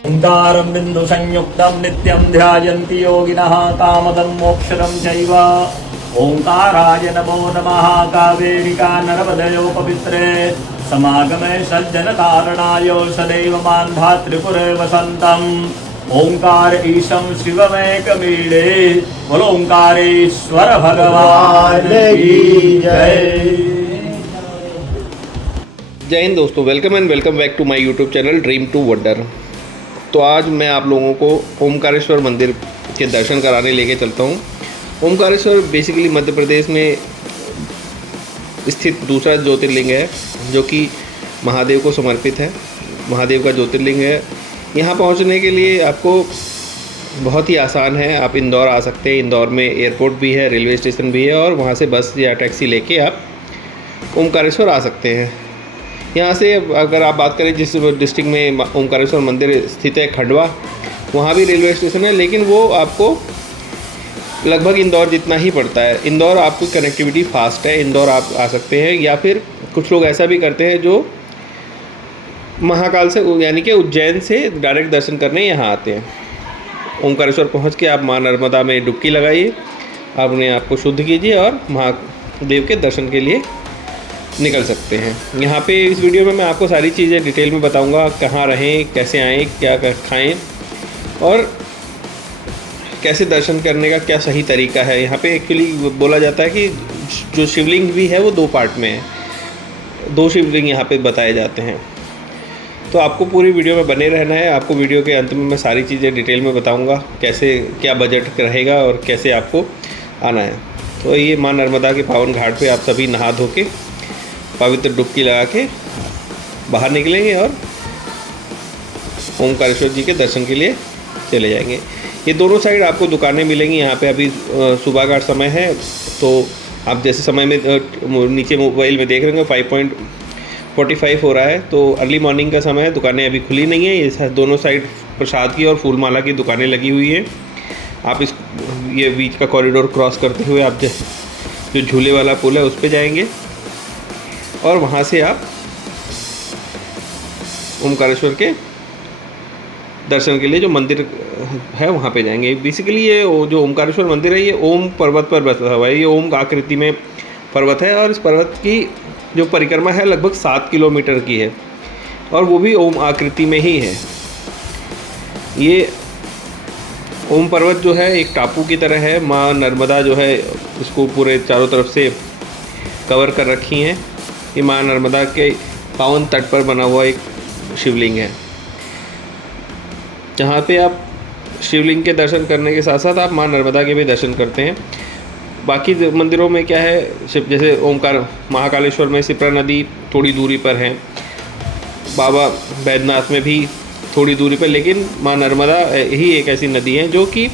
ओंकारं बिंदु संयुक्तं नित्यं ध्यायन्ति योगिनः कामदं मोक्षदं चैव। ओंकाराय नमो नमः। कावेरिका नर्मदयो पवित्रे समागमे सज्जन कारणाय सदैव मां धात्रिपुरे वसन्तम्। ओंकार ईशं शिवमेकमीडे बोलो ओंकारेश्वर भगवान की जय। जय हिंद दोस्तों, welcome and welcome back to my YouTube channel dream to wonder. तो आज मैं आप लोगों को ओमकारेश्वर मंदिर के दर्शन कराने लेके चलता हूँ। ओमकारेश्वर बेसिकली मध्य प्रदेश में स्थित दूसरा ज्योतिर्लिंग है जो कि महादेव को समर्पित है। महादेव का ज्योतिर्लिंग है। यहाँ पहुँचने के लिए आपको बहुत ही आसान है। आप इंदौर आ सकते हैं। इंदौर में एयरपोर्ट भी है, रेलवे स्टेशन भी है और वहाँ से बस या टैक्सी लेके आप ओमकारेश्वर आ सकते हैं। यहाँ से अगर आप बात करें जिस डिस्ट्रिक्ट में ओमकारेश्वर मंदिर स्थित है, खंडवा, वहाँ भी रेलवे स्टेशन है, लेकिन वो आपको लगभग इंदौर जितना ही पड़ता है। इंदौर आपकी कनेक्टिविटी फास्ट है, इंदौर आप आ सकते हैं। या फिर कुछ लोग ऐसा भी करते हैं जो महाकाल से यानी कि उज्जैन से डायरेक्ट दर्शन करने यहाँ आते हैं। ओमकारेश्वर पहुँच के आप माँ नर्मदा में डुबकी लगाइए, अपने आप को शुद्ध कीजिए और महादेव के दर्शन के लिए निकल सकते हैं। यहाँ पे इस वीडियो में मैं आपको सारी चीज़ें डिटेल में बताऊँगा, कहाँ रहें, कैसे आएँ, क्या खाएँ और कैसे दर्शन करने का क्या सही तरीका है। यहाँ पे एक्चुअली बोला जाता है कि जो शिवलिंग भी है वो दो पार्ट में है, दो शिवलिंग यहाँ पे बताए जाते हैं। तो आपको पूरी वीडियो में बने रहना है। आपको वीडियो के अंत में मैं सारी चीज़ें डिटेल में बताऊँगा, कैसे क्या बजट रहेगा और कैसे आपको आना है। तो ये माँ नर्मदा के पावन घाट पर आप सभी नहा धो के पवित्र डुबकी लगा के बाहर निकलेंगे और ओमकारेश्वर जी के दर्शन के लिए चले जाएंगे। ये दोनों साइड आपको दुकानें मिलेंगी। यहाँ पे अभी सुबह का समय है, तो आप जैसे समय में नीचे मोबाइल में देख रहे होंगे 5:45 हो रहा है, तो अर्ली मॉर्निंग का समय है। दुकानें अभी खुली नहीं है। ये दोनों साइड प्रसाद की और फूलमाला की दुकानें लगी हुई हैं। आप ये बीच का कॉरिडोर क्रॉस करते हुए आप जो झूले वाला पुल है उस पर जाएंगे और वहाँ से आप ओमकारेश्वर के दर्शन के लिए जो मंदिर है वहाँ पे जाएंगे। बेसिकली ये जो ओमकारेश्वर मंदिर है ये ओम पर्वत पर बसा हुआ है। ये ओम आकृति में पर्वत है और इस पर्वत की जो परिक्रमा है लगभग 7 किलोमीटर की है और वो भी ओम आकृति में ही है। ये ओम पर्वत जो है एक टापू की तरह है। माँ नर्मदा जो है इसको पूरे चारों तरफ से कवर कर रखी हैं। ये माँ नर्मदा के पावन तट पर बना हुआ एक शिवलिंग है, जहाँ पे आप शिवलिंग के दर्शन करने के साथ साथ आप माँ नर्मदा के भी दर्शन करते हैं। बाकी मंदिरों में क्या है, जैसे ओमकार महाकालेश्वर में सिप्रा नदी थोड़ी दूरी पर है, बाबा बैद्यनाथ में भी थोड़ी दूरी पर, लेकिन माँ नर्मदा ही एक ऐसी नदी है जो कि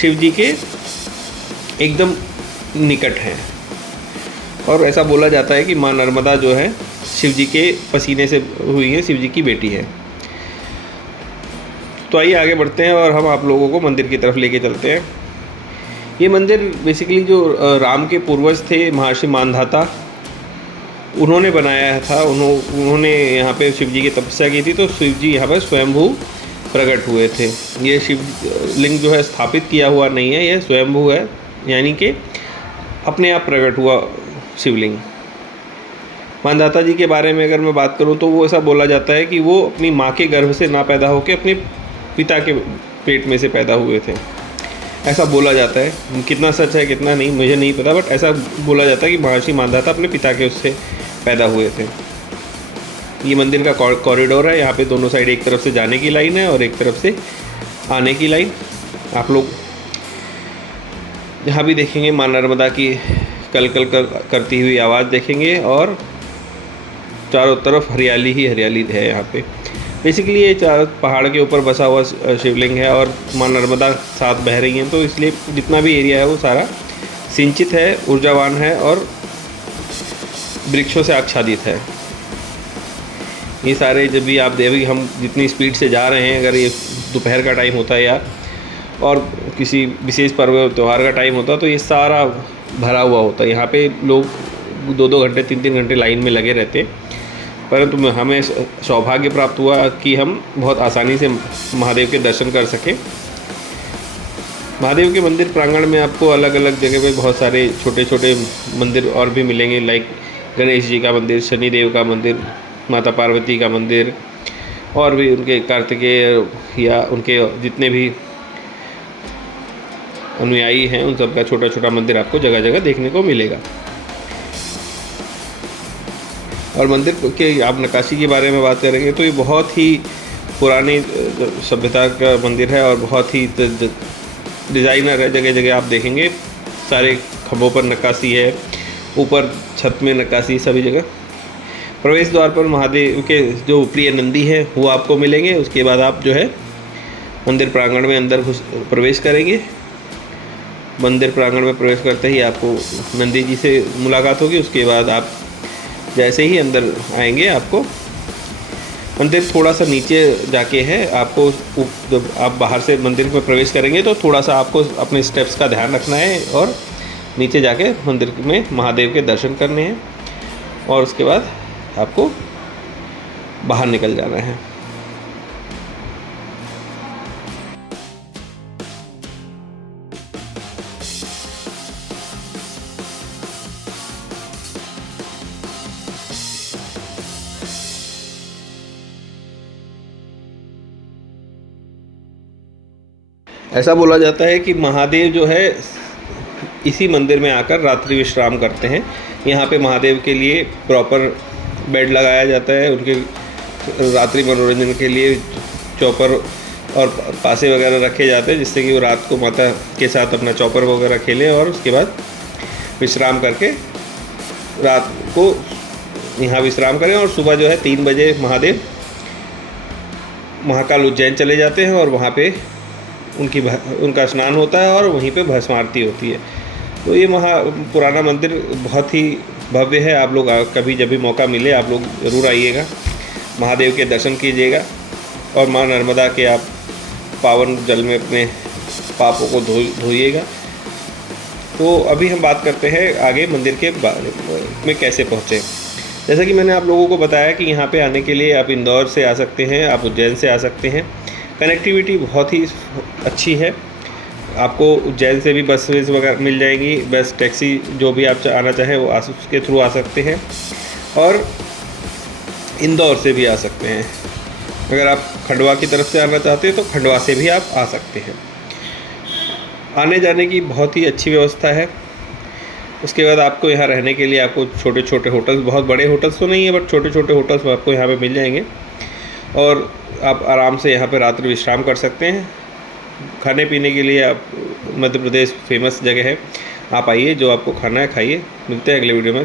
शिव जी के एकदम निकट है। और ऐसा बोला जाता है कि माँ नर्मदा जो है शिव जी के पसीने से हुई है, शिव जी की बेटी है। तो आइए आगे बढ़ते हैं और हम आप लोगों को मंदिर की तरफ लेके चलते हैं। ये मंदिर बेसिकली जो राम के पूर्वज थे महर्षि मानधाता, उन्होंने बनाया था। उन्होंने यहाँ पे शिव जी की तपस्या की थी, तो शिव जी यहाँ पर स्वयंभू प्रकट हुए थे। ये शिव लिंग जो है स्थापित किया हुआ नहीं है, यह स्वयंभू है, यानी कि अपने आप प्रकट हुआ शिवलिंग। मानधाता जी के बारे में अगर मैं बात करूं तो वो ऐसा बोला जाता है कि वो अपनी माँ के गर्भ से ना पैदा होकर अपने पिता के पेट में से पैदा हुए थे। ऐसा बोला जाता है, कितना सच है कितना नहीं मुझे नहीं पता, बट ऐसा बोला जाता है कि महर्षि मानधाता अपने पिता के उससे पैदा हुए थे। ये मंदिर का कॉरिडोर है। यहाँ पे दोनों साइड एक तरफ से जाने की लाइन है और एक तरफ से आने की लाइन। आप लोग यहाँ भी देखेंगे माँ नर्मदा की कल कल करती हुई आवाज़ देखेंगे और चारों तरफ हरियाली ही हरियाली है। यहाँ पे बेसिकली ये चार पहाड़ के ऊपर बसा हुआ शिवलिंग है और माँ नर्मदा साथ बह रही हैं, तो इसलिए जितना भी एरिया है वो सारा सिंचित है, ऊर्जावान है और वृक्षों से आच्छादित है। ये सारे जब भी आप देखेंगे, हम जितनी स्पीड से जा रहे हैं, अगर ये दोपहर का टाइम होता है या और किसी विशेष पर्व त्यौहार का टाइम होता तो ये सारा भरा हुआ होता है। यहाँ पे लोग 2-2 घंटे 3-3 घंटे लाइन में लगे रहते। परंतु हमें सौभाग्य प्राप्त हुआ कि हम बहुत आसानी से महादेव के दर्शन कर सकें। महादेव के मंदिर प्रांगण में आपको अलग अलग जगह पे बहुत सारे छोटे छोटे मंदिर और भी मिलेंगे, लाइक गणेश जी का मंदिर, शनिदेव का मंदिर, माता पार्वती का मंदिर, और भी उनके कार्तिकेय या उनके जितने भी अनुयायी हैं उन सब का छोटा छोटा मंदिर आपको जगह जगह देखने को मिलेगा। और मंदिर के आप नक्काशी के बारे में बात करेंगे तो ये बहुत ही पुरानी सभ्यता का मंदिर है और बहुत ही डिज़ाइनर है। जगह जगह आप देखेंगे सारे खंभों पर नक्काशी है, ऊपर छत में नक्काशी, सभी जगह। प्रवेश द्वार पर महादेव के जो प्रिय नंदी है वो आपको मिलेंगे। उसके बाद आप जो है मंदिर प्रांगण में अंदर प्रवेश करेंगे। मंदिर प्रांगण में प्रवेश करते ही आपको नंदी जी से मुलाकात होगी। उसके बाद आप जैसे ही अंदर आएंगे आपको मंदिर थोड़ा सा नीचे जाके है, आपको जब आप बाहर से मंदिर में प्रवेश करेंगे तो थोड़ा सा आपको अपने स्टेप्स का ध्यान रखना है और नीचे जाके मंदिर में महादेव के दर्शन करने हैं और उसके बाद आपको बाहर निकल जाना है। ऐसा बोला जाता है कि महादेव जो है इसी मंदिर में आकर रात्रि विश्राम करते हैं। यहाँ पे महादेव के लिए प्रॉपर बेड लगाया जाता है, उनके रात्रि मनोरंजन के लिए चौपर और पासे वगैरह रखे जाते हैं, जिससे कि वो रात को माता के साथ अपना चौपर वगैरह खेलें और उसके बाद विश्राम करके रात को यहाँ विश्राम करें। और सुबह जो है 3 बजे महादेव महाकाल उज्जैन चले जाते हैं और वहाँ पे उनका स्नान होता है और वहीं पे भस्म आरती होती है। तो ये पुराना मंदिर बहुत ही भव्य है। आप लोग कभी जब भी मौका मिले आप लोग ज़रूर आइएगा, महादेव के दर्शन कीजिएगा और माँ नर्मदा के आप पावन जल में अपने पापों को धोइएगा। तो अभी हम बात करते हैं आगे मंदिर के बारे में कैसे पहुँचे। जैसा कि मैंने आप लोगों को बताया कि यहाँ पे आने के लिए आप इंदौर से आ सकते हैं, आप उज्जैन से आ सकते हैं। कनेक्टिविटी बहुत ही अच्छी है। आपको उज्जैन से भी बसेस वगैरह मिल जाएंगी, बस टैक्सी जो भी आप आना चाहें वो उसके थ्रू आ सकते हैं और इंदौर से भी आ सकते हैं। अगर आप खंडवा की तरफ से आना चाहते हैं तो खंडवा से भी आप आ सकते हैं। आने जाने की बहुत ही अच्छी व्यवस्था है। उसके बाद आपको यहाँ रहने के लिए आपको छोटे छोटे होटल्स, बहुत बड़े होटल्स तो नहीं है बट छोटे छोटे होटल्स आपको यहाँ पे मिल जाएंगे और आप आराम से यहाँ पे रात्रि विश्राम कर सकते हैं। खाने पीने के लिए आप मध्य प्रदेश फेमस जगह है, आप आइए, जो आपको खाना है खाइए। मिलते हैं अगले वीडियो में।